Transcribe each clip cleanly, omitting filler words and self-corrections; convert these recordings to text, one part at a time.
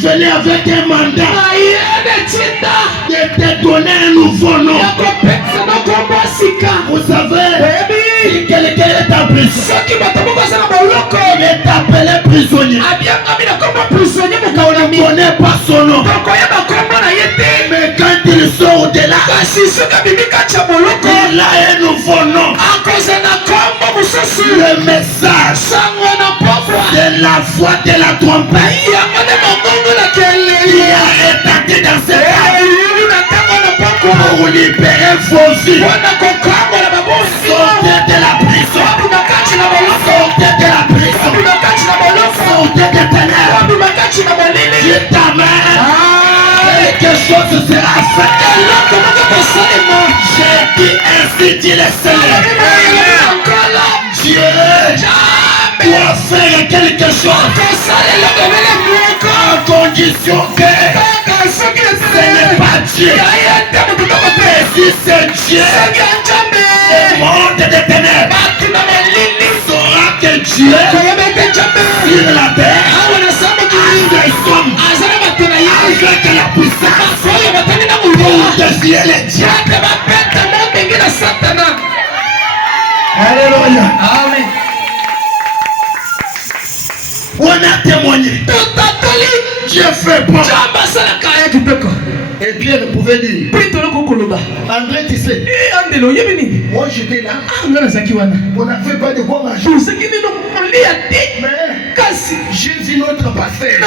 venait avec un mandat de te donner un nouveau nom. Vous savez, si quelqu'un est en prison, il est appelé prisonnier. On ne connaît pas son nom. Mais quand il sort de là, il a un nouveau nom. Le message de la voix de la trompette qui a retenti dans cette terre pour libérer vos vies. Sortez de la prison. Sortez de la prison. Sortez des ténèbres. Dis ta main. Quelque chose sera fait. J'ai dit ainsi dit le Seigneur. Dieu doit faire quelque chose en condition que ce n'est pas Dieu. Mais si c'est Dieu, le monde des ténèbres saura que Dieu sur la terre a des hommes avec la puissance pour défier les diables. Alléluia. Amen. On a témoigné. Dieu fait bon. Et Pierre pouvait dire, André, tu sais, moi j'étais là, on n'a fait pas de quoi manger. Mais j'ai vu notre pasteur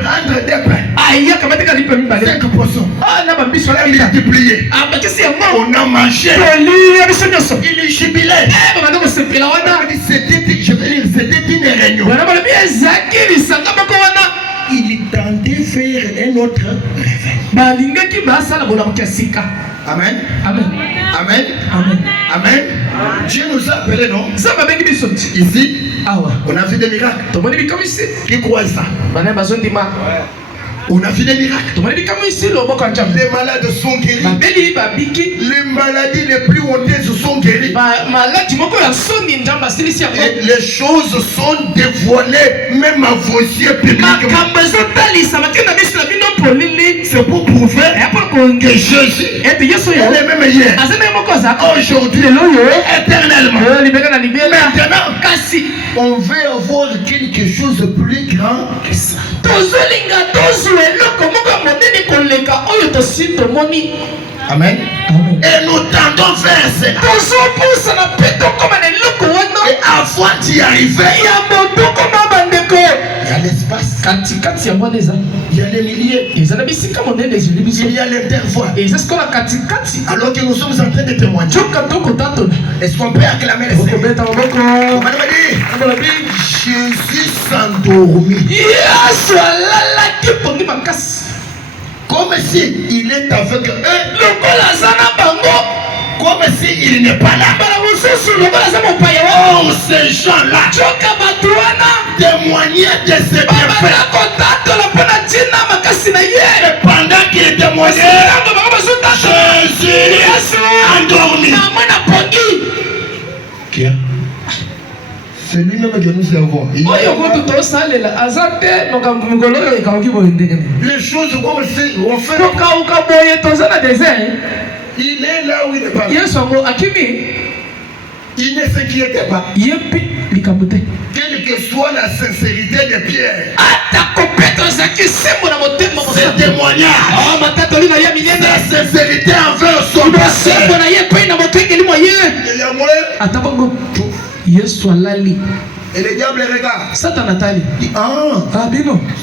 prendre des pains, 5 poissons, multipliés. On a mangé. Il est jubilé. C'était une réunion. Il tentait de faire un autre réveil. Amen. Amen. Amen. Amen. Amen. Dieu nous a appelés, non? Ici, on a vu des miracles. Qui croit ça? On a vu des miracles. Les malades sont guéris. Les maladies les plus honteuses sont guéries. Et les choses sont dévoilées même à vos yeux publiquement. C'est pour prouver que Jésus est le même hier, aujourd'hui, éternellement. Maintenant, on veut avoir quelque chose de plus grand que ça. Amen. Et nous tendons vers cela. Et avant d'y arriver, il y a l'espace. Il y a les milliers. Il y a l'intervalle. Alors que nous sommes en train de témoigner. Est-ce qu'on peut acclamer le Seigneur? Jésus s'endormit. Comme si il est avec eux. Comme s'il n'est pas là. Oh, ces gens-là témoignaient de ses bienfaits. Et pendant qu'il témoignait, Jésus endormi. Qui? C'est lui-même que nous servons. Les choses comme si on fait. Il est là où il est pas. Il ne s'inquiétait pas. Quelle que soit la sincérité de Pierre, ce témoignage, la sincérité envers son pasteur, et le diable regarde. Dit,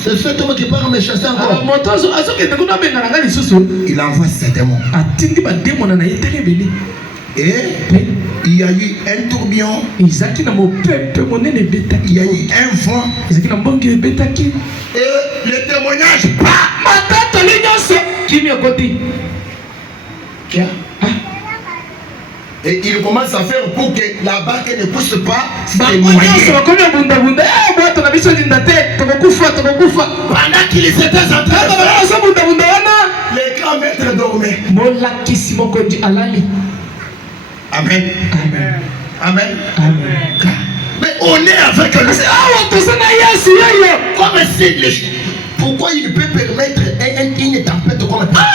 c'est cet homme qui part me chasser encore. Il envoie ses démons. Et il y a eu un tourbillon. Il y a eu un vent. Et le témoignage, et il commence à faire pour que la barque ne pousse pas. Pendant qu'il était en train de faire, les grands maîtres dormaient. Amen. Amen. Amen. Mais on est avec lui. Comme si pourquoi il peut permettre une tempête comme ça?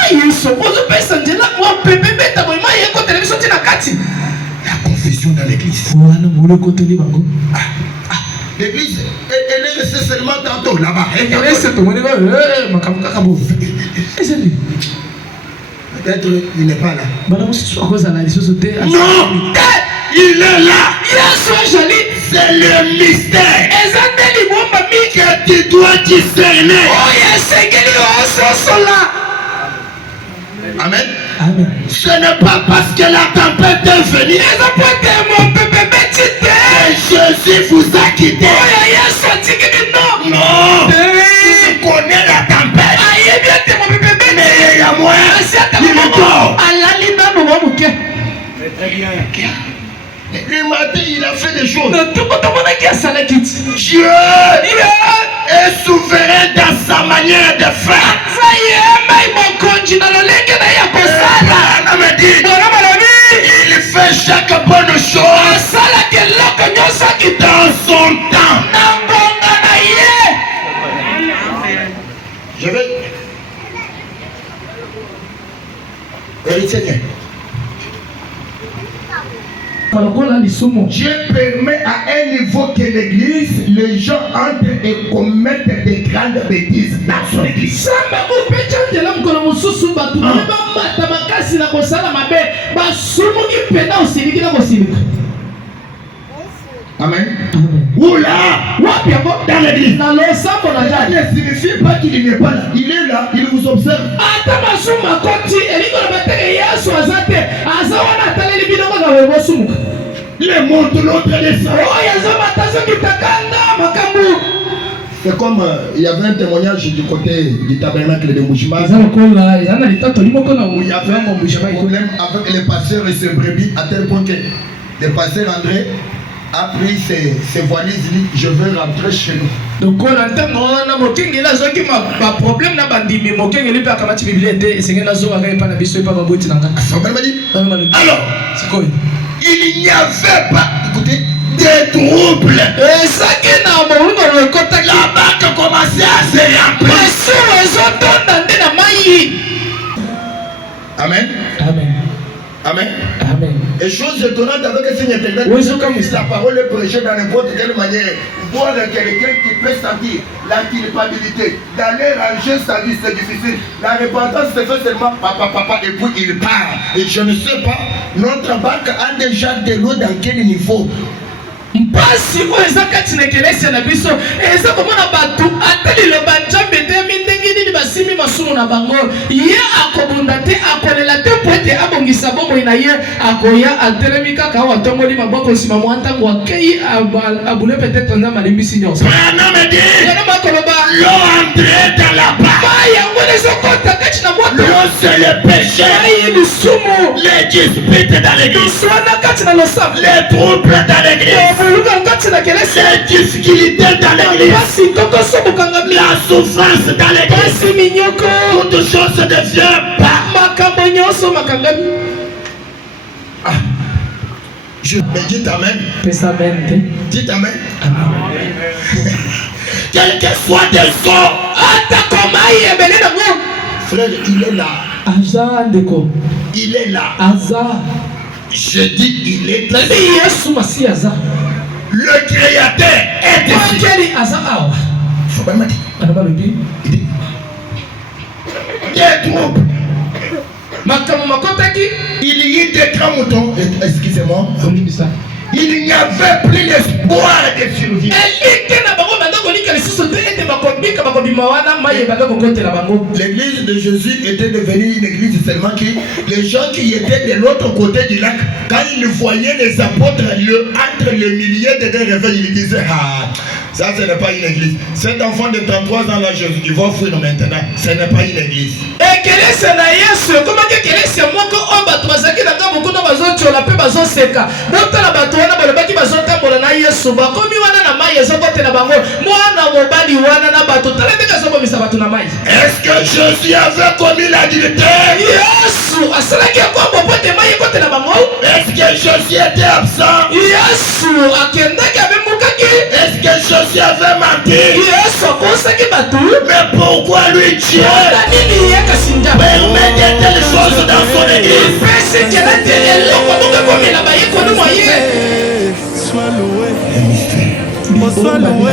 La confusion dans l'église. L'église, elle est restée seulement tantôt là-bas. Peut-être il n'est pas là. Non, il est là. C'est le mystère que tu dois discerner. Amen. Amen. Ce n'est pas parce que la tempête est venue que Jésus vous a quitté. Non. Tu connais la tempête. Mais il y a moyen. Il dort. Très bien. Le matin, il a fait des choses. Dieu est souverain dans sa manière de faire. Il fait chaque bonne chose dans son temps. Je vais. Dieu permet à un niveau que l'église, les gens entrent et commettent des grandes bêtises dans son église. Amen. Oula, dans l'église. Ne signifie pas qu'il n'est pas là. Il est là, il vous observe. Il montre l'autre descend. C'est comme il y avait un témoignage du côté du tabernacle de Mouchima. Il y avait un problème avec les pasteurs et ses brebis à tel point que le pasteur André a pris ses valises et dit je veux rentrer chez nous. Donc on entend problème alors il n'y avait pas, écoutez, des troubles. La barque commençait à se remplir. Amen. Amen. Amen. Amen. Et chose étonnante avec un signe internet, la parole est prêchée dans n'importe quelle manière. Voir quelqu'un qui peut sentir la culpabilité, d'aller ranger sa vie, c'est difficile. La repentance se fait seulement papa, et puis il part. Et je ne sais pas, notre banque a déjà de l'eau dans quel niveau. Mpasi ko ezaka tinekelesi na biso eza komona batu atali le banjambe te mindengini ni basimi masumu na bango ye akobunda te akolela te poete abongisa bomo ina ye akoya atelemika ka watongoli maboko sima mwantango akei abule peut-être na malimbisi nyonso bana medi yana makoloba l'eau entrée dans la barque yango les okota kati na moto l'eau c'est le péché le sumu les disputes dans l'église les troubles dans l'église. Les difficultés dans l'église, la souffrance dans l'église, toute chose devient Je dites amen. Dites amen. Quel que soit des sorts, frère, il est là. Il est là. Je dis il est là. Le créateur est ici. Faut pas me dire. Des troubles. Il y a des grands moutons. Excusez-moi. Il n'y avait plus l'espoir de survie. L'église de Jésus était devenue une église seulement que les gens qui étaient de l'autre côté du lac, quand ils voyaient les apôtres entre le milieu de des réveils, ils disaient ah, ça ce n'est pas une église. Cet enfant de 33 ans là, Jésus, il va fuir maintenant. Ce n'est pas une église. Et quel est ce naïs? Comment quel est ce mot que on va trouver qui n'a pas beaucoup de bazon sur la paix bazon seka. Donc la batoana balabaki bazon tambola na Yesu ba komi wana na mai yeso kote na bango. Mwana mobali wana na bato talete ka sobo misa bato na mai. Est-ce que Jésus avait commis l'adultère? Yesu asala ki ko popote mai kote na bango. Est-ce que Jésus était absent? Yesu akenda ki abemuka Est-ce que Jésus avait menti? Mais pourquoi lui Dieu permet de telles choses dans son église? Sois loué. Sois loué.